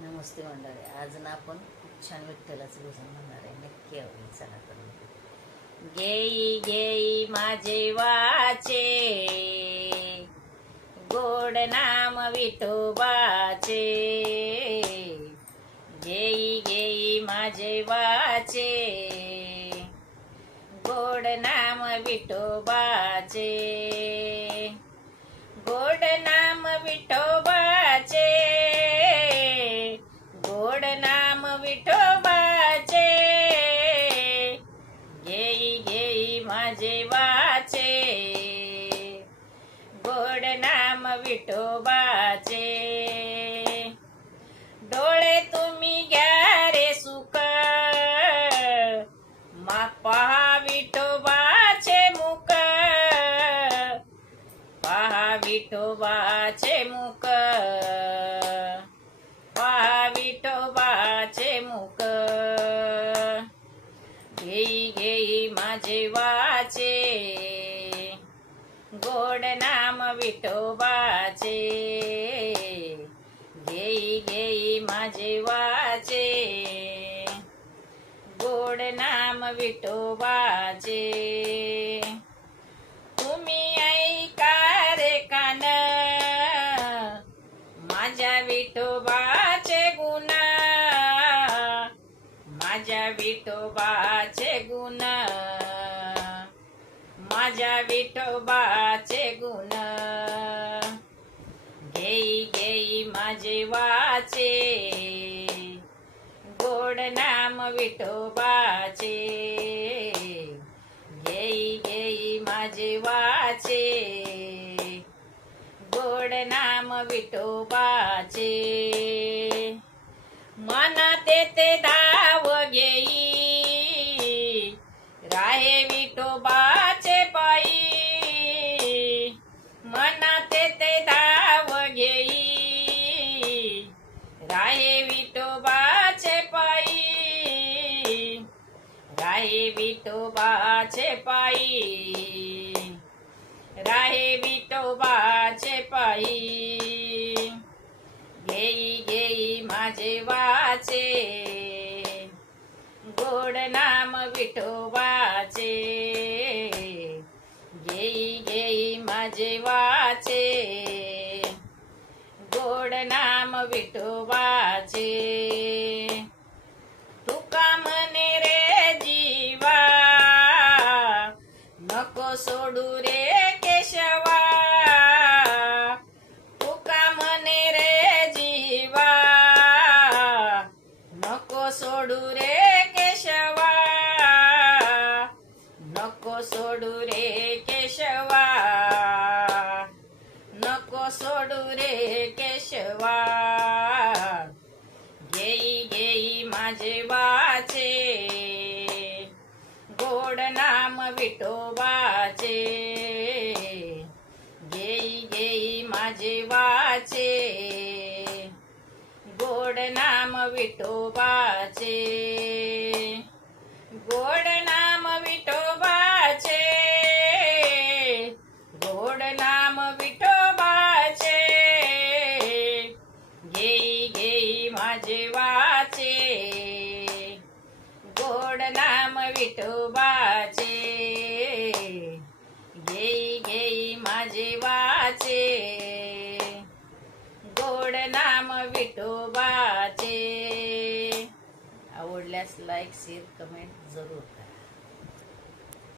नमस्ते मंडळी. आज ना आपण खूप छान विठ्ठलाचं भजन म्हणणार आहे. नक्की आवडेल. चला तर घेई घेई माझे वाचे, गोड नाम विठोबाचे. घेई घेई माझे वाचे, गोड नाम विठोबाचे. गोड नाम विठोबाचे, गोड नाम विठोबाचे. घेई घेई माझे वाचे, गोड नाम विठोबाचे. डोळे तुम्ही घ्या रे सुख, पहा विठोबाचे मुख. पहा विठोबाचे मुख, पहा विठोबाचे मुख. घेई घेई माझे वाचे, गोड नाम विठोबाचे. घेई घेई माझे वाचे, गोड नाम विठोबाचे. तुम्ही ऐका रे कान, माझ्या विठोबाचे गुण. माझ्या विठोबाचे गुण, माझ्या विठोबाचे गुण. घेई घेई माझे वाचे, गोड नाम विठोबाचे. घेई घेई माझे वाचे, गोड नाम विठोबाचे. मनात ते धाव घेई, राहे विठोबाचे पायी. मनात ते धाव घेई, राहे विठोबाचे पायी. राहे विठोबाचे पायी, राहे विठोबाचे पायी. घेई घेई माझे वाचे, गोड नाम विठोबाचे. घेई घेई माझे वाचे, गोड नाम विठोबाचे. तुका म्हणे रे जीवा, नको सोडू रे केशवा. तुका म्हणे रे जीवा, नको सोडू रे केशवा. नको सोडू रे केशवा, नको सोडू रे केशवा. घेई घेई माझे वाचे, गोड नाम विठोबाचे. घेई घेई माझे वाचे, गोड नाम विठोबाचे. गोड नाम विठोबाचे, गोड नाम विठोबाचे. घेई घेई माझे वाचे, गोड नाम विठोबाचे. घेई घेई माझे वाचे, गोड नाम विठोबाचे. आवडल्यास लाईक शेअर कमेंट जरूर करा.